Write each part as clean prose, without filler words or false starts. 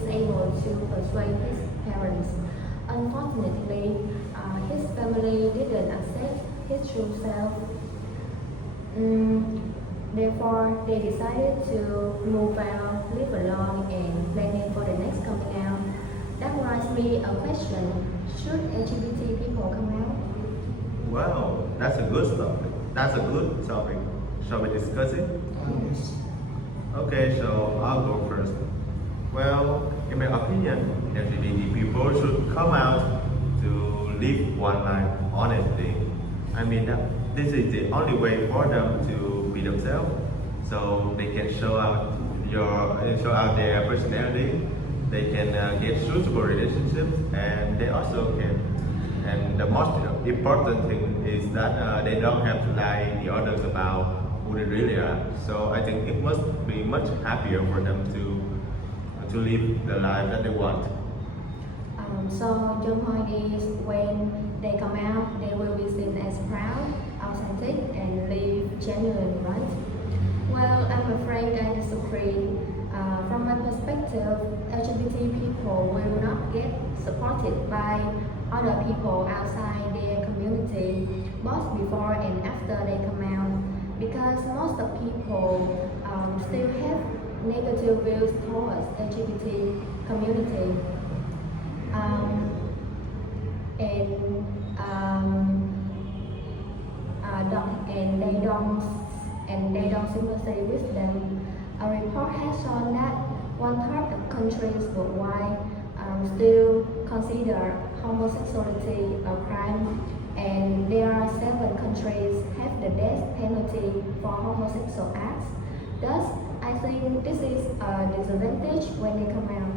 is able to persuade his parents. Unfortunately, his family didn't accept his true self. Therefore, they decided to move out, live alone, and planning for the next coming out. That reminds me a question: should LGBT people come out? Wow, that's a good topic. That's a good topic. Shall we discuss it? Yes. Okay, so I'll go first. Well, in my opinion, LGBT people should come out to live one life honestly. I mean, this is the only way for them to be themselves, so they can show out their personality. They can get suitable relationships, and they also can. And the most important thing is that they don't have to lie the others about who they really are. So I think it must be much happier for them to live the life that they want. So your point is when they come out, they will be seen as proud, authentic, and live genuine, right? Well, I'm afraid I disagree. From my perspective, LGBT people will not get supported by other people outside their community, both before and after they come out, because most of people still have negative views towards LGBT community. Um, and they don't sympathize with them. A report has shown that one third of countries worldwide still consider homosexuality a crime, and there are 7 countries have the death penalty for homosexual acts. Thus, I think this is a disadvantage when they come out.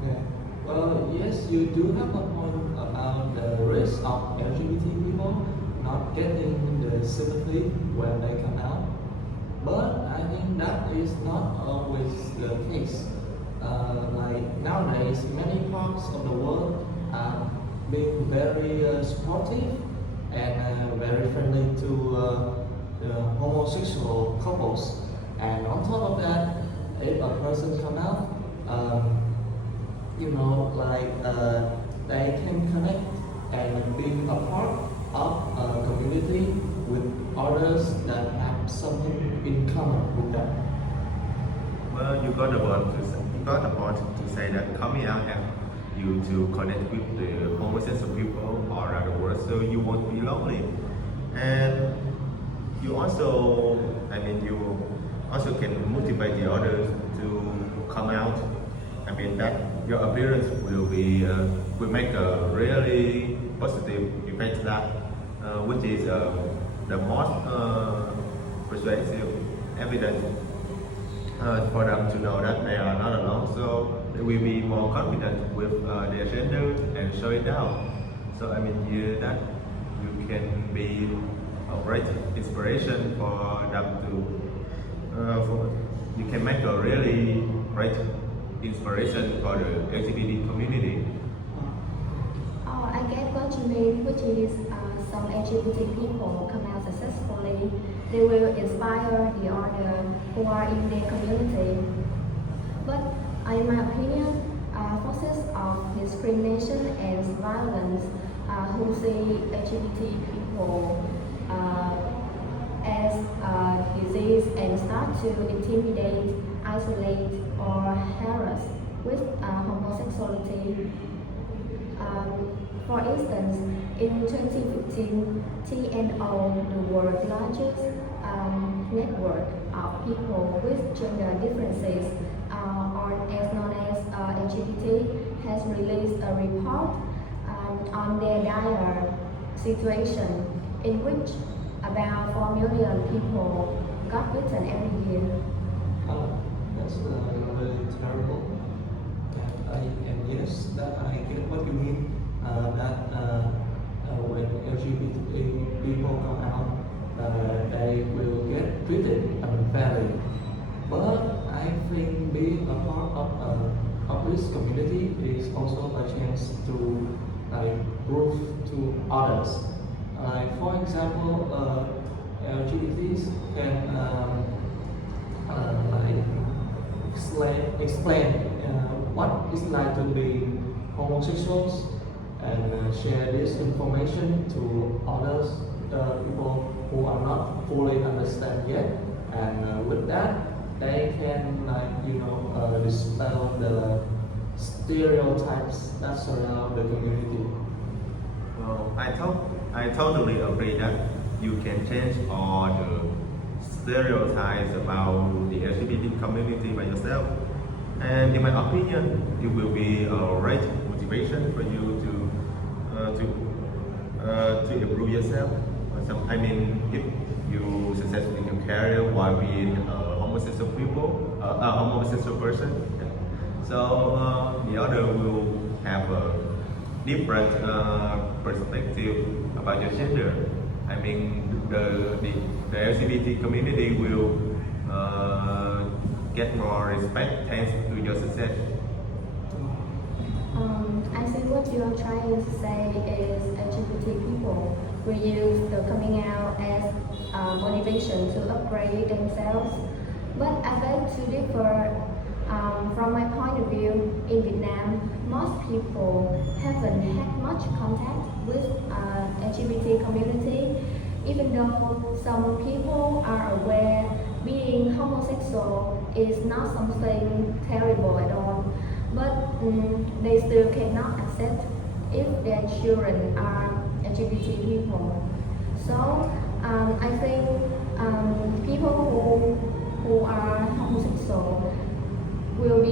Okay. Well, yes, you do have a point about the risk of LGBT people not getting the sympathy when they come out. But I think that is not always the case. Like nowadays, many parts of the world are being very supportive and very friendly to the homosexual couples. And on top of that, if a person come out, they can connect and be a part of a community with others that have something in common with them. Well, you got a point to say that coming out help you to connect with the homosexual people all around the world, so you won't be lonely. And you also can motivate the others to come out. I mean that your appearance will make a really positive effect that which is the most persuasive evidence for them to know that they are not alone. So they will be more confident with their gender and show it out. So I mean that you can be a great inspiration for them you can make a really great inspiration for the LGBT community. Oh, I get what you mean, which is some LGBT people come out successfully. They will inspire the other who are in their community. But in my opinion, forces of discrimination and violence who see LGBT people as a disease and start to intimidate, isolate, or harass with homosexuality. For instance, in 2015, TNO, the world's largest network of people with gender differences, known as LGBT, has released a report on their dire situation, in which about 4 million people got bitten every year. That's really terrible. And yes, that I get what you mean. When LGBT people come out, they will get treated unfairly. But I think being a part of this community is also a chance to prove to others. For example, LGBTs can explain what it's like to be homosexuals and share this information to others, people who are not fully understand yet. And with that, they can dispel the stereotypes that surround the community. Well, I totally agree that you can change all the stereotypes about the LGBT community by yourself. And in my opinion, it will be a great motivation for you to improve yourself. I mean, if you successfully in your career while being a homosexual person, yeah. So the other will have a different perspective about your gender. I mean, the LGBT community will get more respect thanks to your success. I think what you are trying to say is LGBT people will use the coming out as motivation to upgrade themselves. But I beg to differ. From my point of view, in Vietnam, most people haven't had much contact with LGBT community, even though some people are aware being homosexual is not something terrible at all. But they still cannot accept if their children are LGBT people. So I think people who are homosexual will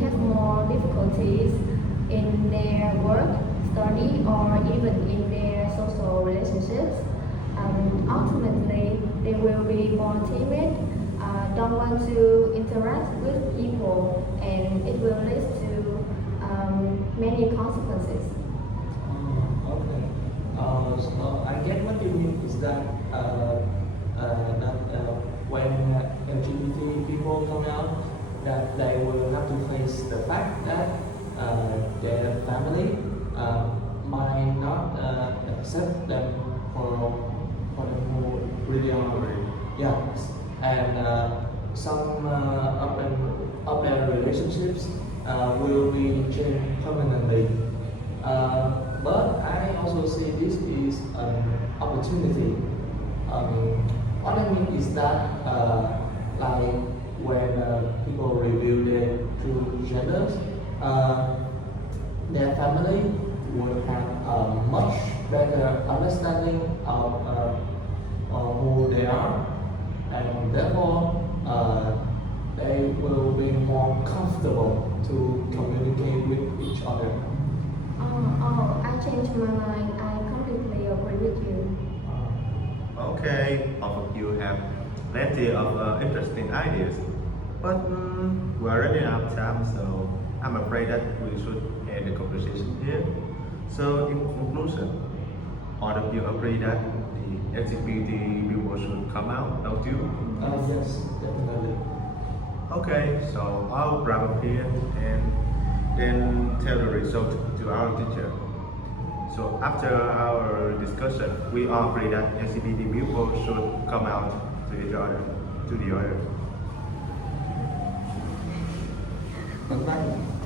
have more difficulties in their work, study, or even in their social relationships. Ultimately, they will be more timid, don't want to interact with people, and it will lead to many consequences. Okay. So I get what you mean is that when LGBT people come out, that they will have to face the fact that their family might not accept them for them who really are. Yeah, and some of their relationships will be changed permanently. But I also see this is an opportunity. What I mean is that like when people reveal their true genders, their family will have a much better understanding of who they are, and therefore they will be more comfortable to communicate with each other. I changed my mind. I completely agree with you. Okay, all of you have plenty of interesting ideas, but we're running out of time, so I'm afraid that we should end the conversation here. So, in conclusion, all of you agree that the LGBT people should come out, don't you? Yes, definitely. Okay, so I'll wrap up here and then tell the result to our teacher. So after our discussion, we all agree that LGBT people should come out to each other, to the other. Bye bye.